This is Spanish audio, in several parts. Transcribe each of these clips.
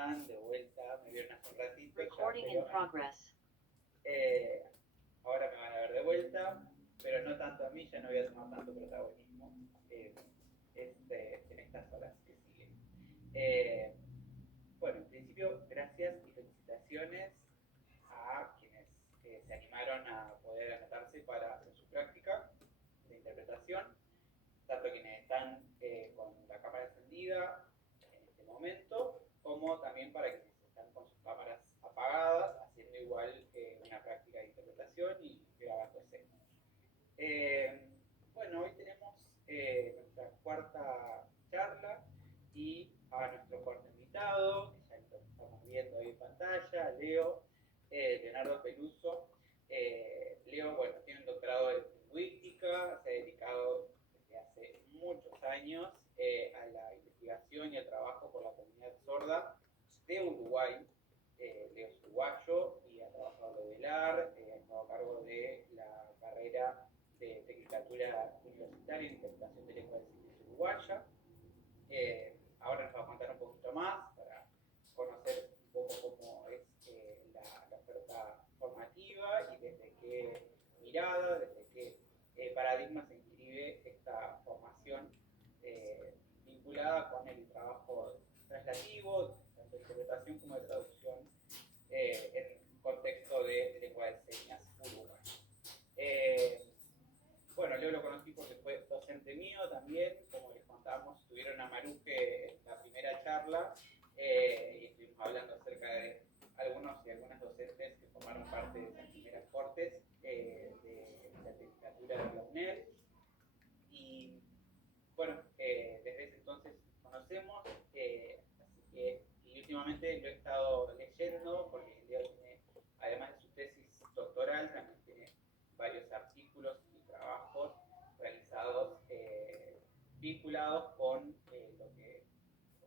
están? De vuelta, me vieron hace un ratito Recording ya, in pero progress. eh, ahora me van a ver de vuelta, pero no tanto a mí, ya no voy a tomar tanto protagonismo en estas horas que siguen. Eh, bueno, en principio, gracias y felicitaciones a quienes se animaron a poder anotarse para hacer su práctica de interpretación, tanto quienes están con la cámara encendida en este momento, como también para quienes están con sus cámaras apagadas, haciendo igual una práctica de interpretación y grabándose. Eh, bueno, hoy tenemos nuestra cuarta charla y a nuestro cuarto invitado, que ya lo estamos viendo ahí en pantalla, Leo, Leonardo Peluso. Leo, bueno, tiene un doctorado en lingüística, se ha dedicado desde hace muchos años a la investigación y al trabajo por la comunidad sorda de Uruguay. Leo es uruguayo y ha trabajado en Lodelar, ha estado a cargo de la carrera de Tecnicatura Universitaria en Interpretación de Lengua de Signos Uruguaya. Ahora nos va a contar un poquito más para conocer un poco cómo es la oferta formativa y desde qué mirada, desde qué paradigma se inscribe esta formación vinculada con el trabajo translativo, tanto de interpretación como de traducción en contexto de lengua de señas uruguaya. Bueno, yo lo conocí porque fue docente mío también, como les contábamos, tuvieron a Maruque en la primera charla y estuvimos hablando acerca de algunos y algunas docentes que formaron parte de esas primeras cortes de la Tecnicatura de la UNED. Y bueno, desde ese entonces conocemos, así que y últimamente lo he estado leyendo porque Leo tiene, además de su tesis doctoral, también tiene varios artículos y trabajos realizados vinculados con lo que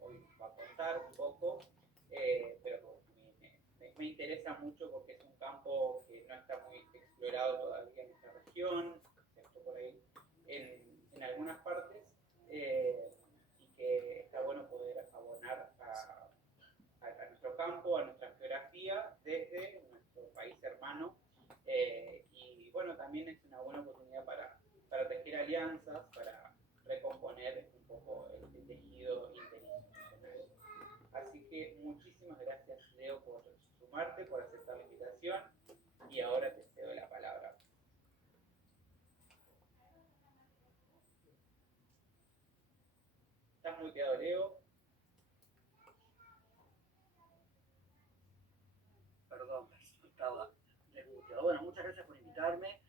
hoy va a contar un poco, pero me interesa mucho porque es un campo que no está muy explorado todavía en esta región, excepto por ahí en algunas partes, y que está bueno poder abonar a nuestro campo, a nuestra geografía, desde nuestro país hermano. Y bueno, también es una buena oportunidad para tejer alianzas, para recomponer un poco el tejido interinstitucional. Así que muchísimas gracias, Leo, por sumarte, por aceptar la invitación, y ahora te cedo la palabra. ¿Estás muteado, Leo? Perdón, estaba desmuteado. Bueno, muchas gracias por invitarme.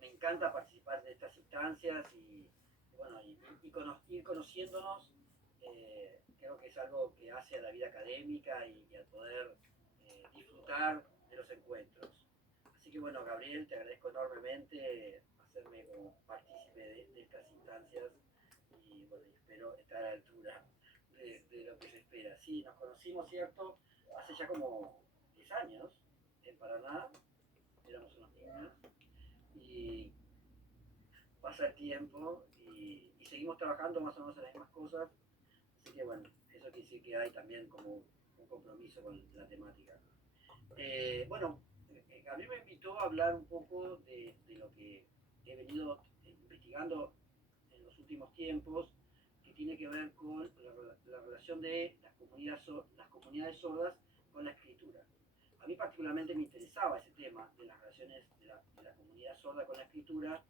Me encanta participar de estas instancias y bueno, ir conociéndonos. Creo que es algo que hace a la vida académica y al poder disfrutar de los encuentros. Así que bueno, Gabriel, te agradezco enormemente hacerme como partícipe de estas instancias y bueno, espero estar a la altura de lo que se espera. Sí, nos conocimos, ¿cierto? Hace ya como 10 años en Paraná, éramos unos niños y pasa el tiempo y seguimos trabajando más o menos en las mismas cosas, así que bueno, eso quiere decir que hay también como un compromiso con la temática. Bueno, Gabriel me invitó a hablar un poco de lo que he venido investigando en los últimos tiempos, que tiene que ver con la relación de las comunidades sordas con la escritura. A mí particularmente me interesaba ese tema de las relaciones de la comunidad sorda con la escritura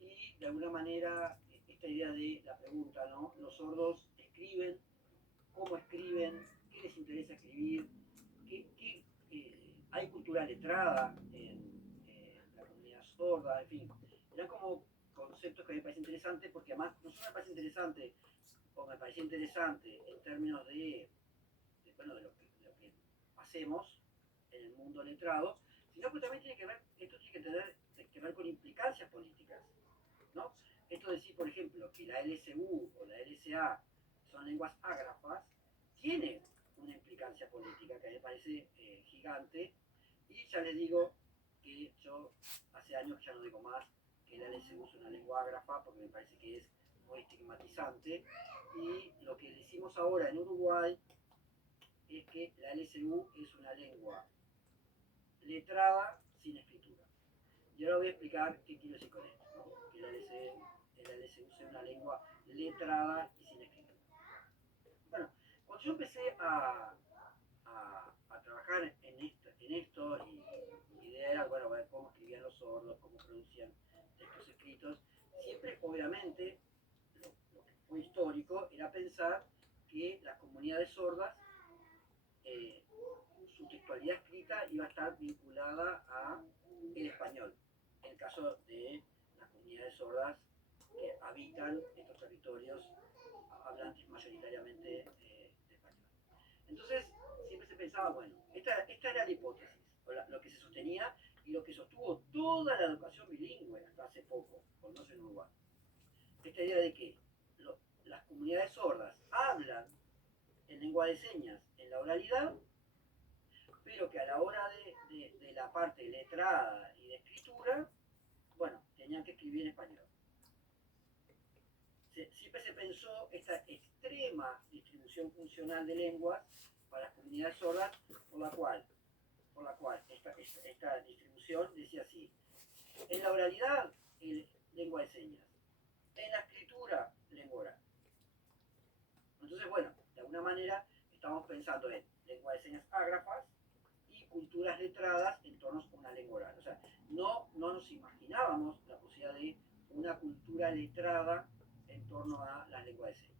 y de alguna manera esta idea de la pregunta, ¿no? Los sordos escriben, cómo escriben, qué les interesa escribir, hay cultura letrada en la comunidad sorda, en fin. Eran como conceptos que me parecen interesantes porque además no solo me parece interesante, o me parecía interesante en términos bueno, de lo que hacemos en el mundo letrado, sino que también tiene que ver, esto tiene que tener que ver con implicancias políticas, ¿no? Esto de decir, por ejemplo, que la LSU o la LSA son lenguas ágrafas, tiene una implicancia política que me parece gigante, y ya les digo que yo hace años ya no digo más que la LSU es una lengua ágrafa porque me parece que es muy estigmatizante, y lo que decimos ahora en Uruguay es que la LSU es una lengua letrada sin escritura. Y ahora voy a explicar qué quiero decir con esto, ¿no? Que la LSU sea una lengua letrada y sin escritura. Bueno, cuando yo empecé a trabajar en esto y mi idea era, bueno, ver cómo escribían los sordos, cómo producían textos escritos, siempre, obviamente, lo que fue histórico era pensar que las comunidades sordas, su textualidad escrita iba a estar vinculada a el español, en el caso de las comunidades sordas que habitan estos territorios hablantes mayoritariamente de español. Entonces, siempre se pensaba, bueno, esta era la hipótesis, lo que se sostenía y lo que sostuvo toda la educación bilingüe hasta hace poco, por no ser en Uruguay. Esta idea de que las comunidades sordas hablan en lengua de señas en la oralidad, pero que a la hora de la parte letrada y de escritura, bueno, tenían que escribir en español. Siempre se pensó esta extrema distribución funcional de lenguas para las comunidades sordas, por la cual esta distribución decía así: en la oralidad, lengua de señas; en la escritura, lengua oral. Entonces, bueno, de alguna manera estamos pensando en lengua de señas ágrafas y culturas letradas en torno a una lengua oral. O sea, no nos imaginábamos la posibilidad de una cultura letrada en torno a la lengua de señas.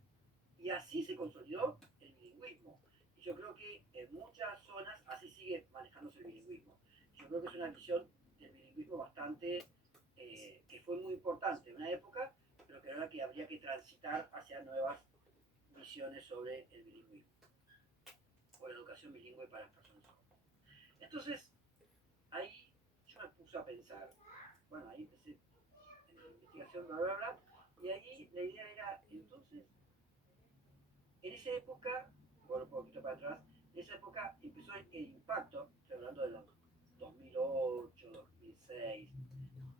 Y así se consolidó el bilingüismo. Y yo creo que en muchas zonas así sigue manejándose el bilingüismo. Yo creo que es una visión del bilingüismo bastante, que fue muy importante en una época, pero que ahora que habría que transitar hacia nuevas visiones sobre el bilingüismo o la educación bilingüe para las personas jóvenes. Entonces, ahí yo me puse a pensar, bueno, ahí empecé en la investigación, bla, bla, bla, y ahí la idea era, entonces, en esa época, bueno, un poquito para atrás, en esa época empezó el impacto, estoy hablando de los 2008, 2006,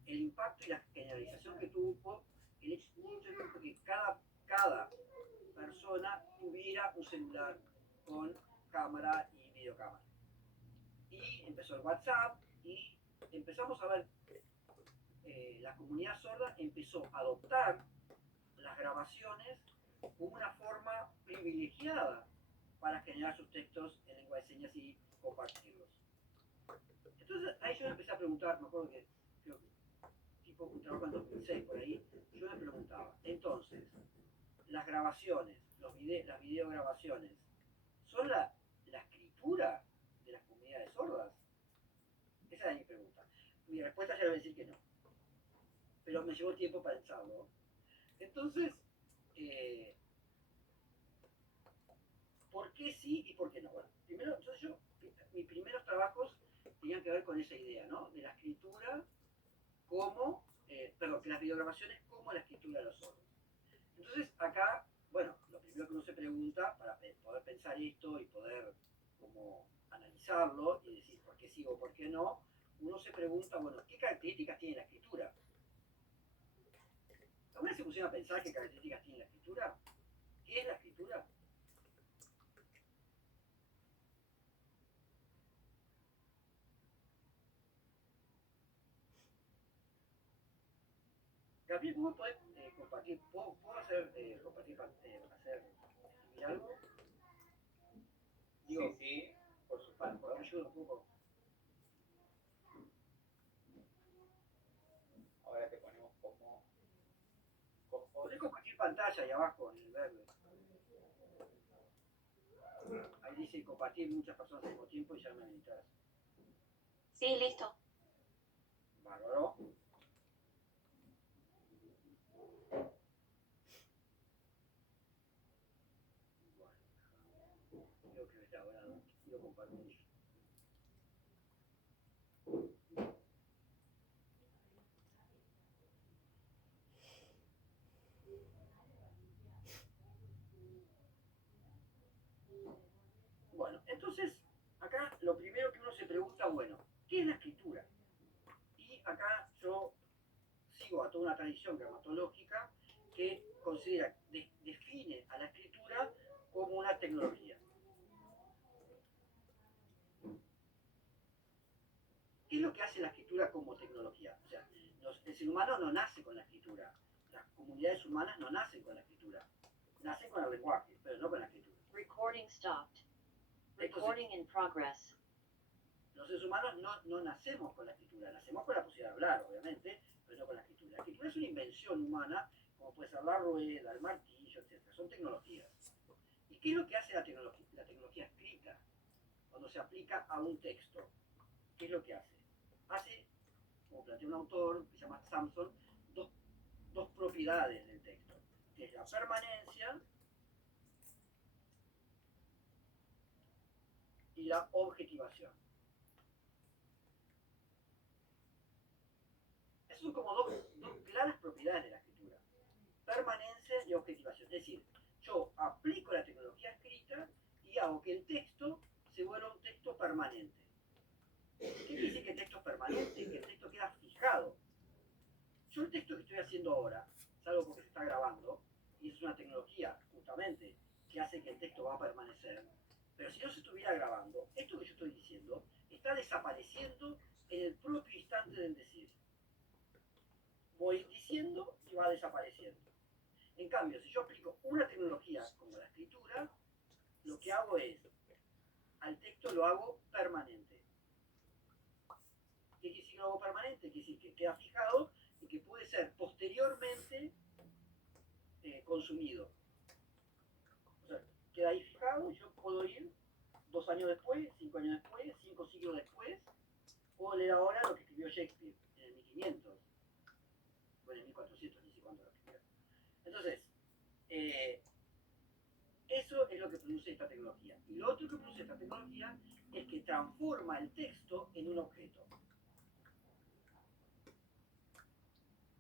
el impacto y la generalización que tuvo el hecho de que cada persona tuviera un celular con cámara y videocámara. Y empezó el WhatsApp y empezamos a ver, la comunidad sorda empezó a adoptar las grabaciones como una forma privilegiada para generar sus textos en lengua de señas y compartirlos. Entonces ahí yo me empecé a preguntar, me acuerdo que creo que tipo un trabajo en 2006 por ahí, yo me preguntaba, entonces, las grabaciones, las videograbaciones, ¿son la escritura de las comunidades sordas? Esa es mi pregunta. Mi respuesta ya le voy a decir que no, pero me llevó tiempo para pensarlo. Entonces, ¿por qué sí y por qué no? Bueno, primero, entonces mis primeros trabajos tenían que ver con esa idea, ¿no? De la escritura como, perdón, que las videograbaciones como la escritura de los sordos. Entonces, acá, bueno, lo primero que uno se pregunta, para poder pensar esto y poder como analizarlo y decir por qué sí o por qué no, uno se pregunta, bueno, ¿qué características tiene la escritura? ¿Alguna vez se pusieron a pensar qué características tiene la escritura? ¿Qué es la escritura? Gabriel, ¿vos podés compartir? ¿Puedo hacer, escribir algo? Digo, Sí, por para supuesto. que ayude un poco. Ahora te ponemos como Podés cojos. compartir pantalla ahí abajo, en el verde. Ahí dice compartir muchas personas al mismo tiempo y ya me habilitas. Sí, listo. Bárbaro. Bueno, creo que es la hora de quiero compartir. Bueno, entonces, acá lo primero que uno se pregunta, bueno, ¿qué es la escritura? Y acá yo sigo a toda una tradición gramatológica que considera, define a la escritura como una tecnología. lo que hace la escritura como tecnología? O sea, el ser humano no nace con la escritura. Las comunidades humanas no nacen con la escritura. Nacen con el lenguaje, pero no con la escritura. Recording stopped. Entonces, Recording in progress. los seres humanos no nacemos con la escritura, nacemos con la posibilidad de hablar, obviamente, pero no con la escritura. La escritura es una invención humana, como puede ser la rueda, el martillo, etc. Son tecnologías. ¿Y qué es lo que hace la tecnología? La tecnología escrita, cuando se aplica a un texto, ¿qué es lo que hace? Hace, como plantea un autor que se llama Samson, dos propiedades del texto, que es la permanencia y la objetivación. Esas son como dos claras propiedades de la escritura: permanencia y objetivación. Es decir, yo aplico la tecnología escrita y hago que el texto se vuelva un texto permanente. ¿Qué dice que el texto es permanente? Que el texto queda fijado. Yo el texto que estoy haciendo ahora, salvo porque se está grabando, y es una tecnología justamente que hace que el texto va a permanecer, pero si no se estuviera grabando, esto que yo estoy diciendo está desapareciendo en el propio instante del decir. Voy diciendo y va desapareciendo. En cambio, si yo aplico una tecnología como la escritura, lo que hago es, al texto lo hago permanente. ¿Qué quiere decir que lo hago permanente? Quiere decir que queda fijado y que puede ser posteriormente consumido. O sea, queda ahí fijado y yo puedo ir 2 años después, 5 años después, 5 siglos después, puedo leer ahora lo que escribió Shakespeare en el 1500, o en el 1400, ni sé cuándo lo escribió. Entonces, eso es lo que produce esta tecnología. Y lo otro que produce esta tecnología es que transforma el texto en un objeto.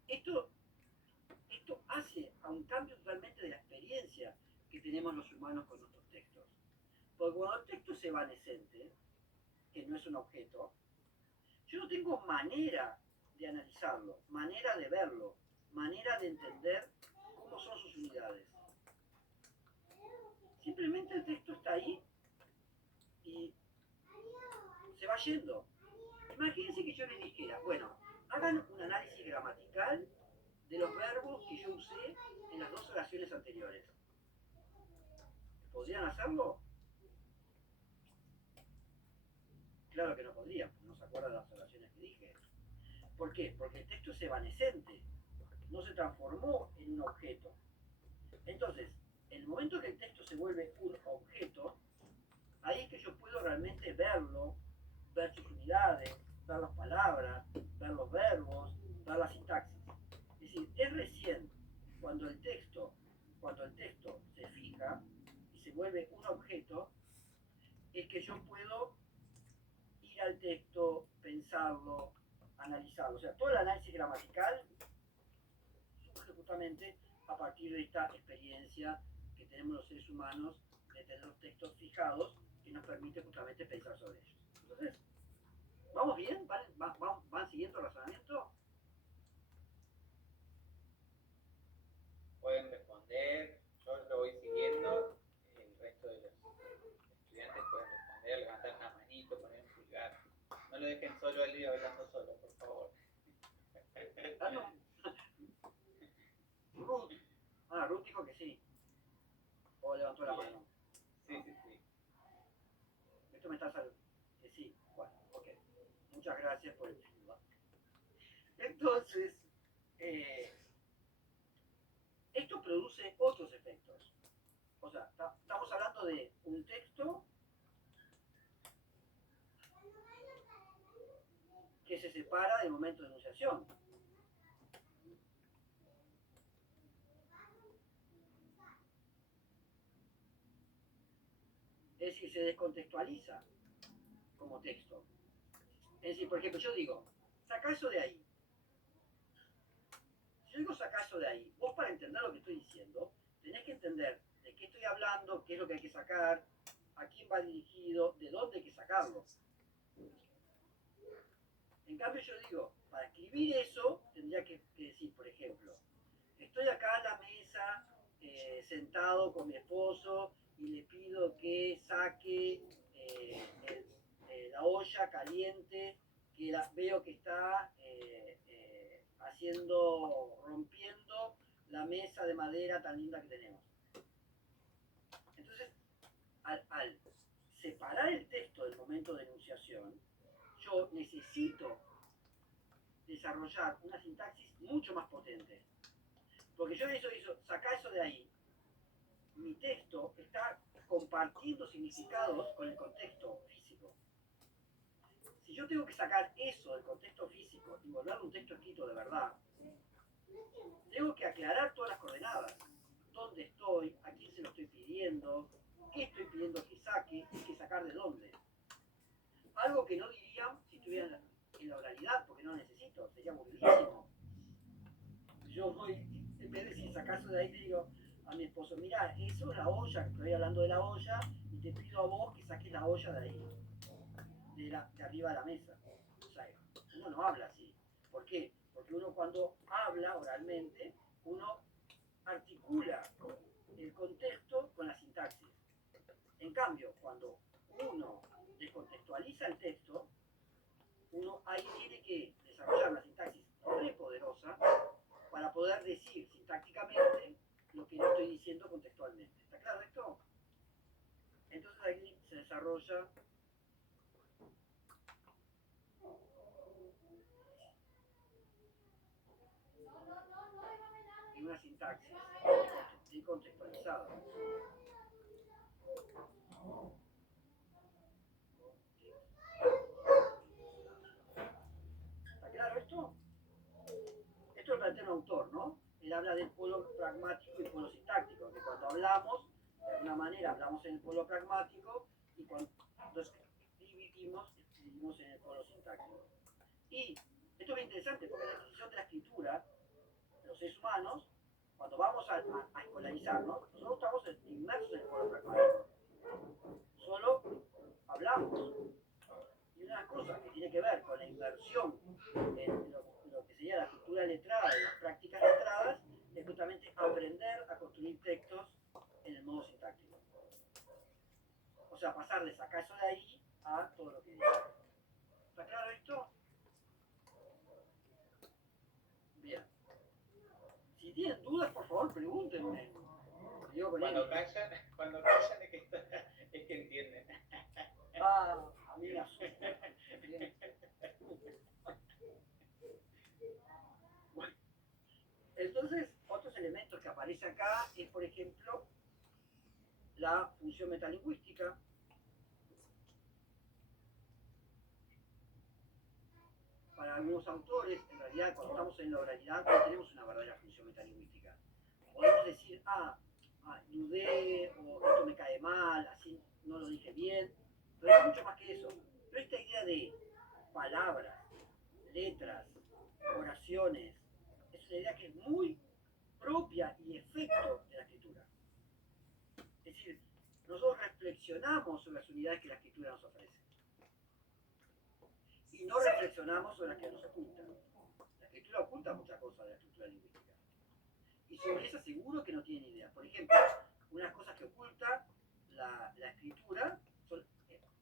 Esto hace a un cambio totalmente de la experiencia que tenemos los humanos con nuestros textos. Porque cuando el texto es evanescente, que no es un objeto, yo no tengo manera de analizarlo, manera de verlo, manera de entender cómo son sus unidades. Simplemente el texto está ahí y se va yendo. Imagínense que yo les dijera, bueno, hagan un análisis gramatical de los verbos que yo usé en las 2 oraciones anteriores. ¿Podrían hacerlo? Claro que no podrían, no se acuerdan de las oraciones que dije. ¿Por qué? Porque el texto es evanescente, no se transformó en un objeto. Entonces, en el momento que el texto se vuelve un objeto, ahí es que yo puedo realmente verlo, ver sus unidades, ver las palabras, ver los verbos, ver la sintaxis. Es decir, es recién cuando el texto se fija y se vuelve un objeto, es que yo puedo ir al texto, pensarlo, analizarlo. O sea, todo el análisis gramatical surge justamente a partir de esta experiencia que tenemos los seres humanos de tener los textos fijados, que nos permite justamente pensar sobre ellos. Entonces, ¿vamos bien? ¿Van siguiendo el razonamiento? Pueden responder, yo lo voy siguiendo, el resto de los estudiantes pueden responder, levantar una manito, poner un pulgar. No lo dejen solo al día hablando solo, por favor. Ah, no. Ruth dijo que sí. O levantó la mano. Sí, sí, sí. Esto me está saliendo. Que sí. Bueno, ok. Muchas gracias por el feedback. Entonces, esto produce otros efectos. O sea, estamos hablando de un texto que se separa del momento de enunciación. Es decir, se descontextualiza como texto. Es decir, por ejemplo, yo digo, saca eso de ahí. Si yo digo saca eso de ahí, vos para entender lo que estoy diciendo, tenés que entender de qué estoy hablando, qué es lo que hay que sacar, a quién va dirigido, de dónde hay que sacarlo. En cambio yo digo, para escribir eso, tendría que decir, por ejemplo, estoy acá a la mesa, sentado con mi esposo, y le pido que saque la olla caliente que veo que está rompiendo la mesa de madera tan linda que tenemos. Entonces, al separar el texto del momento de enunciación, yo necesito desarrollar una sintaxis mucho más potente. Porque yo sacar eso de ahí, mi texto está compartiendo significados con el contexto físico. Si yo tengo que sacar eso del contexto físico y volverlo un texto escrito de verdad, tengo que aclarar todas las coordenadas. ¿Dónde estoy? ¿A quién se lo estoy pidiendo? ¿Qué estoy pidiendo que saque? ¿Y que sacar de dónde? Algo que no dirían si estuviera en la oralidad, porque no necesito, sería aburridísimo. Yo voy, en vez de decir sacazo de ahí, le digo a mi esposo, mira, eso es la olla, que estoy hablando de la olla, y te pido a vos que saques la olla de ahí, de arriba de la mesa. O sea, uno no habla así. ¿Por qué? Porque uno cuando habla oralmente, uno articula el contexto con la sintaxis. En cambio, cuando uno descontextualiza el texto, uno ahí tiene que desarrollar una sintaxis muy poderosa para poder decir sintácticamente lo que no estoy diciendo contextualmente. ¿Está claro esto? Entonces ahí se desarrolla una sintaxis descontextualizada. ¿Está claro esto? Esto lo plantea un autor, ¿no? Él habla del polo pragmático y polo sintáctico, que cuando hablamos, de alguna manera hablamos en el polo pragmático y cuando escribimos en el polo sintáctico. Y esto es muy interesante porque la definición de la escritura, los seres humanos, cuando vamos a escolarizarnos, nosotros estamos inmersos en el polo pragmático. Solo hablamos. Y una cosa que tiene que ver con la inversión en lo que sería la cultura letrada y las prácticas letradas es justamente aprender a construir textos en el modo sintáctico. O sea, pasar de sacar eso de ahí a todo lo que dice. ¿Está claro esto? Bien. Si tienen dudas, por favor, pregúntenme. Cuando callan es que entienden. A mí me asusta. Bien. Bueno, entonces, otros elementos que aparecen acá es, por ejemplo, la función metalingüística. Para algunos autores, en realidad, cuando estamos en la oralidad, no tenemos una verdadera función metalingüística. Podemos decir, dudé, o esto me cae mal, así no lo dije bien, pero es mucho más que eso. Pero esta idea de palabras, letras, oraciones, es una idea que es muy propia y efecto de la escritura. Es decir, nosotros reflexionamos sobre las unidades que la escritura nos ofrece. Y no reflexionamos sobre las que nos ocultan. La escritura oculta muchas cosas de la estructura lingüística. Y sobre eso seguro que no tienen idea. Por ejemplo, unas cosas que oculta la escritura son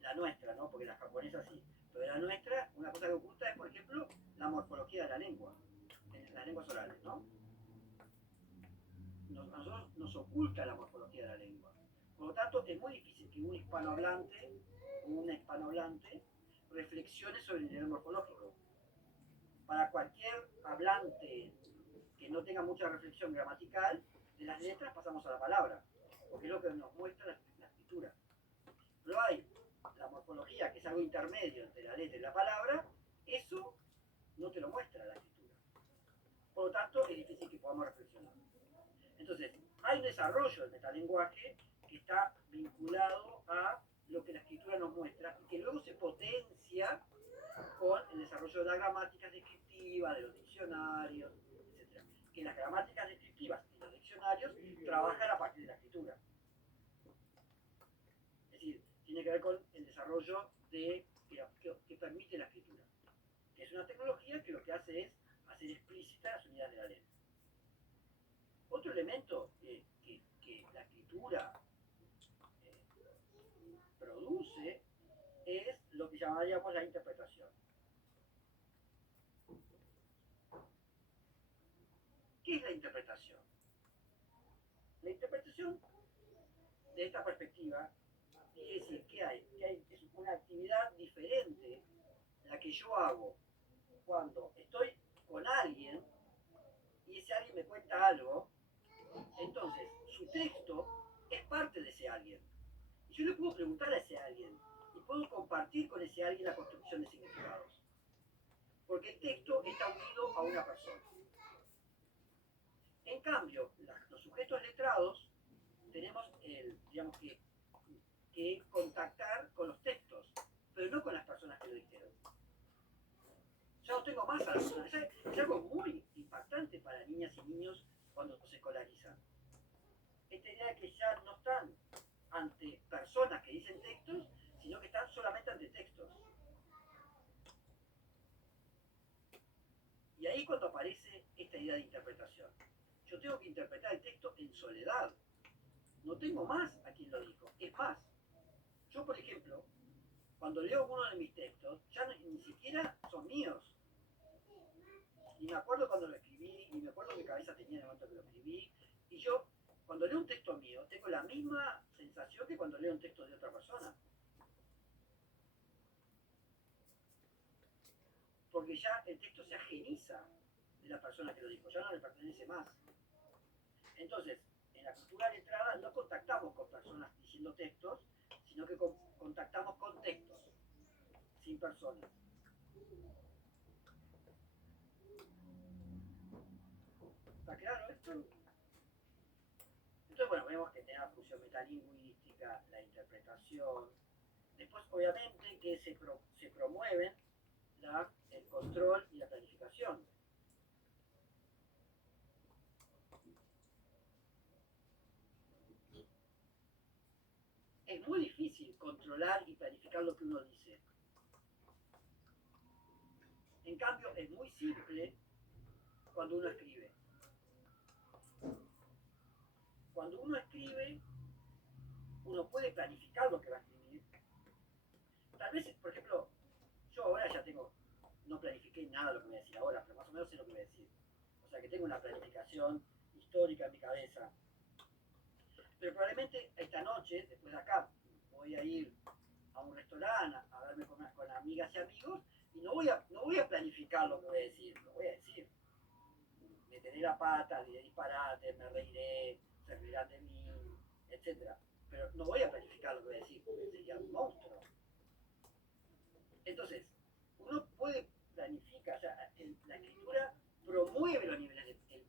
la nuestra, ¿no? Porque las japonesas sí. Pero la nuestra, una cosa que oculta es, por ejemplo, la morfología de la lengua. En las lenguas orales, ¿no? A nosotros nos oculta la morfología de la lengua. Por lo tanto, es muy difícil que un hispanohablante o una hispanohablante reflexione sobre el nivel morfológico. Para cualquier hablante que no tenga mucha reflexión gramatical, de las letras pasamos a la palabra, porque es lo que nos muestra la escritura. Pero hay la morfología, que es algo intermedio entre la letra y la palabra, eso no te lo muestra la escritura. Por lo tanto, es difícil que podamos reflexionar. Entonces, hay un desarrollo del metalenguaje que está vinculado a lo que la escritura nos muestra y que luego se potencia con el desarrollo de las gramáticas descriptivas, de los diccionarios, etc. Que las gramáticas descriptivas y los diccionarios trabajan a partir de la escritura. Es decir, tiene que ver con el desarrollo que permite la escritura. Que es una tecnología que lo que hace es hacer explícitas las unidades de la lengua. Otro elemento que la escritura produce es lo que llamaríamos la interpretación. ¿Qué es la interpretación? La interpretación, de esta perspectiva, quiere decir que es una actividad diferente la que yo hago cuando estoy con alguien y ese alguien me cuenta algo. Entonces, su texto es parte de ese alguien. Y yo le puedo preguntar a ese alguien y puedo compartir con ese alguien la construcción de significados. Porque el texto está unido a una persona. En cambio, los sujetos letrados tenemos digamos que contactar con los textos, pero no con las personas que lo dijeron. Ya no tengo más a las personas. Es algo muy impactante para niñas y niños cuando se escolarizan. Esta idea de que ya no están ante personas que dicen textos, sino que están solamente ante textos. Y ahí cuando aparece esta idea de interpretación. Yo tengo que interpretar el texto en soledad. No tengo más a quien lo dijo. Es más, yo por ejemplo, cuando leo uno de mis textos, ya ni siquiera son míos. Y me acuerdo cuando lo escribí, y me acuerdo qué cabeza tenía en el momento que lo escribí. Y yo, cuando leo un texto mío, tengo la misma sensación que cuando leo un texto de otra persona. Porque ya el texto se ajeniza de la persona que lo dijo, ya no le pertenece más. Entonces, en la cultura letrada no contactamos con personas diciendo textos, sino que contactamos con textos, sin personas. ¿Está claro esto? Entonces, bueno, vemos que tiene la función metalingüística, la interpretación. Después, obviamente, que se promueven el control y la planificación. Es muy difícil controlar y planificar lo que uno dice. En cambio, es muy simple cuando uno escribe. Cuando uno escribe, uno puede planificar lo que va a escribir. Tal vez, por ejemplo, yo ahora ya no planifiqué nada de lo que voy a decir ahora, pero más o menos sé lo que voy a decir. O sea que tengo una planificación histórica en mi cabeza. Pero probablemente esta noche, después de acá, voy a ir a un restaurante a verme con amigas y amigos y no voy a planificar lo que voy a decir, lo voy a decir. Meteré la pata, diré disparate, me reiré, se reirán de mí, etc. Pero no voy a planificar lo que voy a decir porque sería un monstruo. Entonces, uno puede planificar, o sea, la escritura promueve los niveles de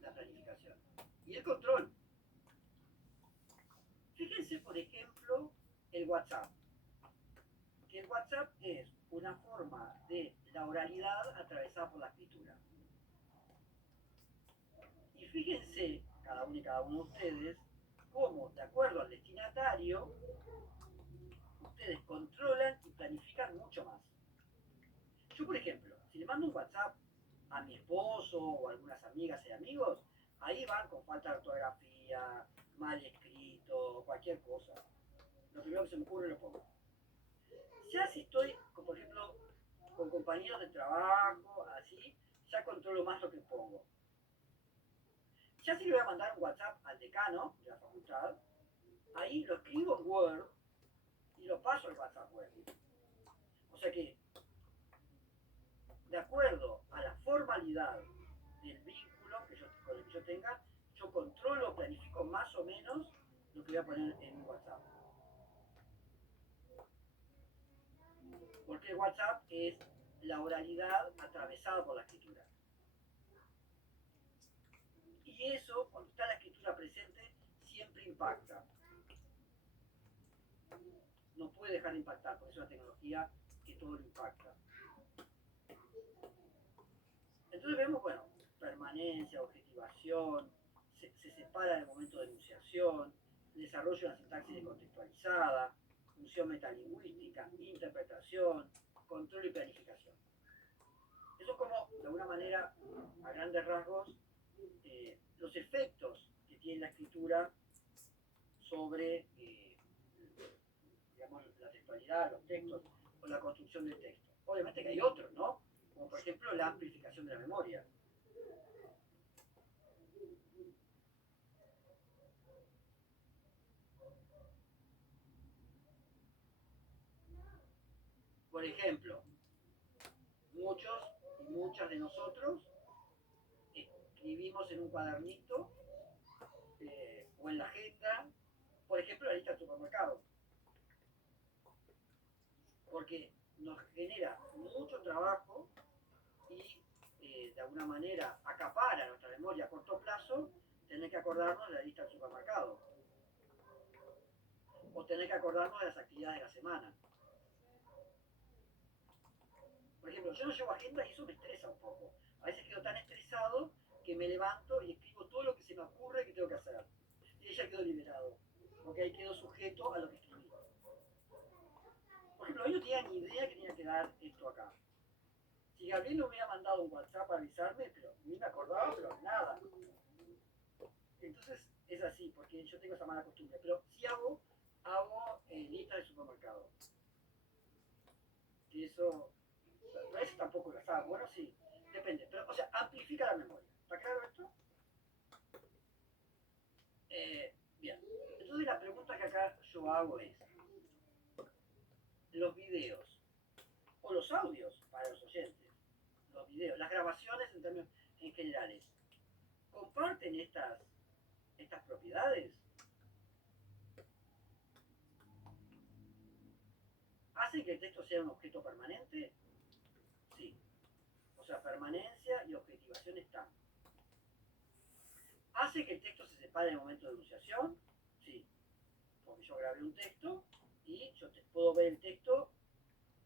la planificación y el control. Fíjense, por ejemplo, el WhatsApp. Que el WhatsApp es una forma de la oralidad atravesada por la escritura. Y fíjense, cada uno y cada uno de ustedes, cómo, de acuerdo al destinatario, ustedes controlan y planifican mucho más. Yo, por ejemplo, si le mando un WhatsApp a mi esposo o a algunas amigas y amigos, ahí van con falta de ortografía, mal escrito, cualquier cosa. Lo primero que se me ocurre lo pongo. Ya si estoy, por ejemplo, con compañeros de trabajo, así, ya controlo más lo que pongo. Ya si le voy a mandar un WhatsApp al decano de la facultad, ahí lo escribo en Word y lo paso al WhatsApp Word. O sea que, de acuerdo a la formalidad del vínculo con el que yo tenga, yo controlo, planifico más o menos lo que voy a poner en un WhatsApp. Porque el WhatsApp es la oralidad atravesada por la escritura. Y eso, cuando está la escritura presente, siempre impacta. No puede dejar de impactar, porque es una tecnología que todo lo impacta. Entonces vemos, bueno, permanencia, objetivación, se separa en el momento de enunciación, desarrollo de una sintaxis descontextualizada, función metalingüística, interpretación, control y planificación. Eso es como, de alguna manera, a grandes rasgos, los efectos que tiene la escritura sobre, digamos, la textualidad, los textos o la construcción del texto. Obviamente que hay otros, ¿no? Como por ejemplo la amplificación de la memoria. Por ejemplo, muchos y muchas de nosotros escribimos en un cuadernito o en la agenda, por ejemplo, la lista del supermercado, porque nos genera mucho trabajo y de alguna manera acapara nuestra memoria a corto plazo tener que acordarnos de la lista del supermercado o tener que acordarnos de las actividades de la semana. Por ejemplo, yo no llevo agenda y eso me estresa un poco. A veces quedo tan estresado que me levanto y escribo todo lo que se me ocurre que tengo que hacer. Y ahí ya quedo liberado, porque ahí quedo sujeto a lo que escribí. Por ejemplo, hoy no tenía ni idea que tenía que dar esto acá. Si Gabriel no me hubiera mandado un WhatsApp para avisarme, pero ni me acordaba, pero nada. Entonces es así, porque yo tengo esa mala costumbre. Pero sí hago listas de supermercado. Y eso, a veces tampoco las hago. Bueno, sí, depende. Pero, o sea, amplifica la memoria. ¿Está claro esto? Bien. Entonces la pregunta que acá yo hago es, los videos o los audios para los oyentes, los videos, las grabaciones en términos en generales, ¿comparten estas propiedades? ¿Hacen que el texto sea un objeto permanente? Sí. O sea, permanencia y objetivación están. ¿Hace que el texto se separe en el momento de enunciación? Sí. Porque yo grabé un texto y yo puedo ver el texto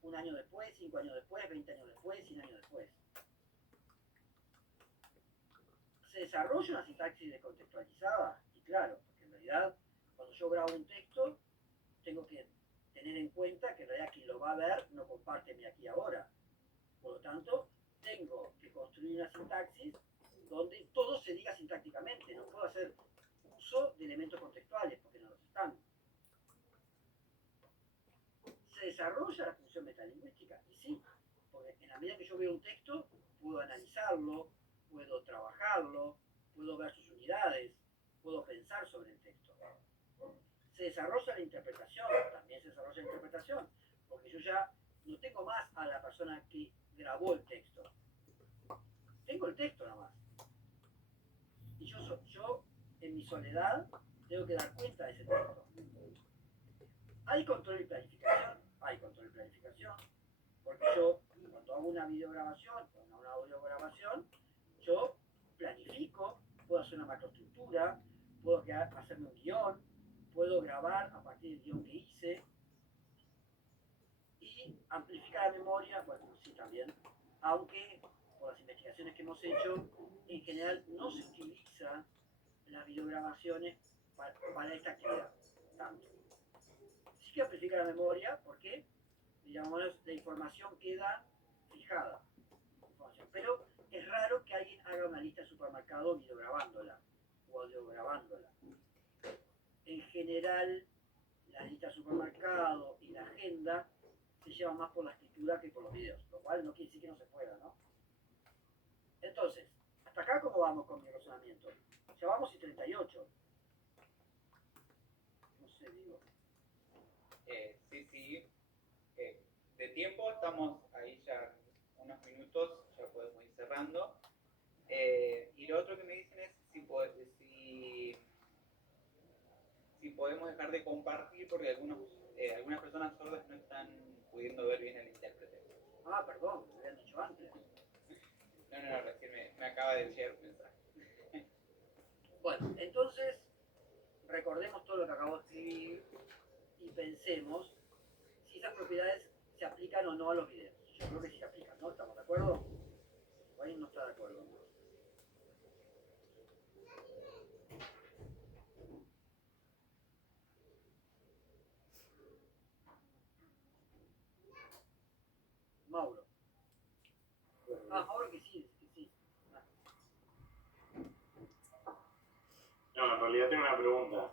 un año después, 5 años después, 20 años después, 100 años después. ¿Se desarrolla una sintaxis descontextualizada? Y claro, porque en realidad cuando yo grabo un texto tengo que tener en cuenta que en realidad quien lo va a ver no comparte mi aquí y ahora. Por lo tanto, tengo que construir una sintaxis donde todo se diga sintácticamente. No puedo hacer uso de elementos contextuales porque no los están. ¿Se desarrolla la función metalingüística? Y sí, porque en la medida que yo veo un texto, puedo analizarlo, puedo trabajarlo, puedo ver sus unidades, puedo pensar sobre el texto. Se desarrolla la interpretación, también se desarrolla la interpretación, porque yo ya no tengo más a la persona que grabó el texto. Tengo el texto nada más. Y yo en mi soledad tengo que dar cuenta de ese texto. ¿Hay control y planificación? Hay control y planificación. Porque yo, cuando hago una videograbación o una audiograbación, yo planifico, puedo hacer una macroestructura, puedo hacerme un guión, puedo grabar a partir del guión que hice y amplificar la memoria, bueno, sí también, aunque por las investigaciones que hemos hecho, en general no se utilizan las videograbaciones para esta actividad, tanto. Sí que amplifica la memoria porque, digamos, la información queda fijada, pero es raro que alguien haga una lista de supermercado videograbándola o audiograbándola. En general, la lista de supermercado y la agenda se llevan más por la escritura que por los videos, lo cual no quiere decir que no se pueda, ¿no? Entonces, hasta acá, ¿cómo vamos con mi razonamiento? Ya vamos y 38. No sé, digo. Sí. De tiempo estamos ahí ya unos minutos, ya podemos ir cerrando. Y lo otro que me dicen es si podemos dejar de compartir porque algunas personas sordas no están pudiendo ver bien el intérprete. Ah, perdón, me habían dicho antes. No, recién me acaba de llegar un mensaje. Bueno, entonces recordemos todo lo que acabo de escribir y pensemos si esas propiedades se aplican o no a los videos. Yo creo que sí se aplican, ¿no? ¿Estamos de acuerdo? ¿Alguien no está de acuerdo? Mauro. Ah, Mauro que sí, que sí. No, en realidad tengo una pregunta.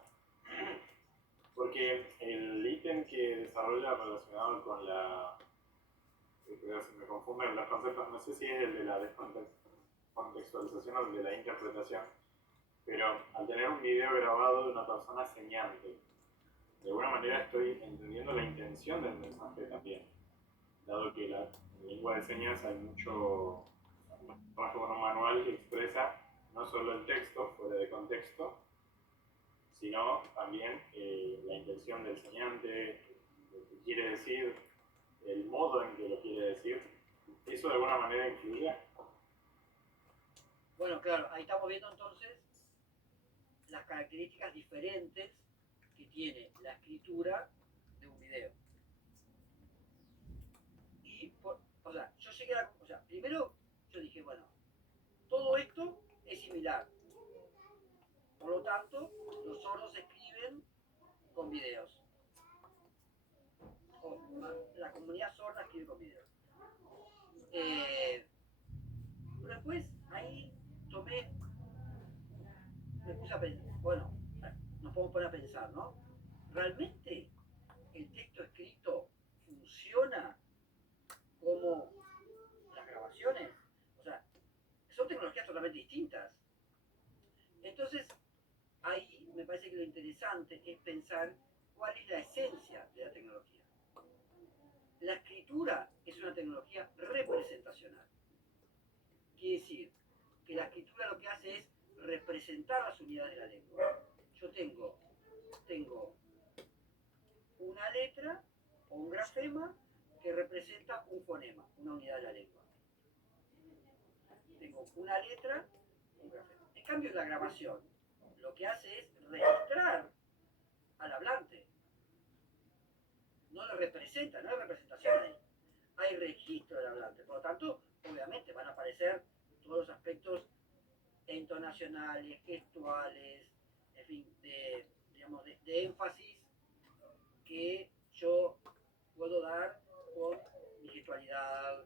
Porque el ítem que desarrolla relacionado con la... Se me confunden los conceptos, no sé si es el de la descontextualización o el de la interpretación, pero al tener un video grabado de una persona señante, de alguna manera estoy entendiendo la intención del mensaje también. dado que en lengua de señas hay mucho trabajo con un manual que expresa no solo el texto fuera de contexto, sino también la intención del enseñante, lo que quiere decir, el modo en que lo quiere decir. ¿Eso de alguna manera influye? Bueno, claro, ahí estamos viendo entonces las características diferentes que tiene la escritura de un video. Y, o sea, yo llegué a o sea, primero yo dije, bueno, todo esto es similar. Por lo tanto, los sordos escriben con videos. O la comunidad sorda escribe con videos. Pero después ahí me puse a pensar, bueno, nos podemos poner a pensar, ¿no? ¿Realmente el texto escrito funciona como las grabaciones? O sea, son tecnologías totalmente distintas. Entonces, ahí me parece que lo interesante es pensar cuál es la esencia de la tecnología. La escritura es una tecnología representacional. Quiere decir que la escritura lo que hace es representar las unidades de la lengua. Yo tengo una letra o un grafema que representa un fonema, una unidad de la lengua. Tengo una letra, un grafema. En cambio, la grabación lo que hace es registrar al hablante. No lo representa, no hay representación ahí. Hay registro del hablante. Por lo tanto, obviamente van a aparecer todos los aspectos entonacionales, gestuales, en fin, digamos, de énfasis que yo puedo dar con mi gestualidad,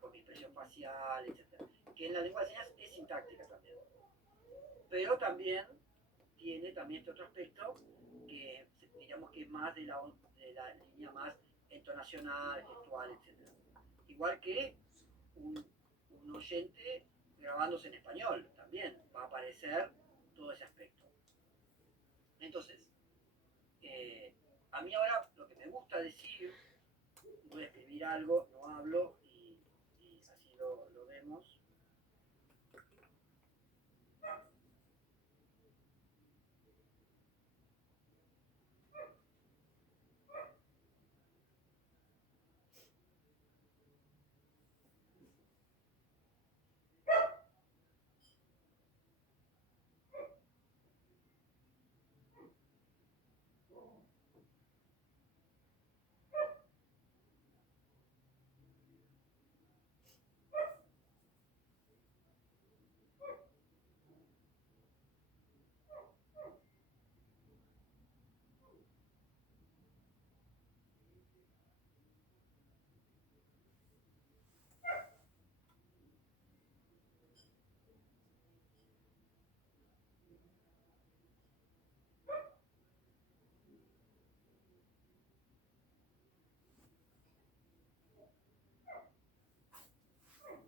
con mi expresión facial, etc. Que en la lengua de señas es sintáctica también. Pero también tiene también este otro aspecto que digamos que es más de la línea más entonacional, gestual, etc. Igual que un oyente grabándose en español, también va a aparecer todo ese aspecto. Entonces, a mí ahora lo que me gusta decir, voy a escribir algo, no hablo y así lo vemos.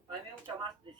A mí me gusta más decir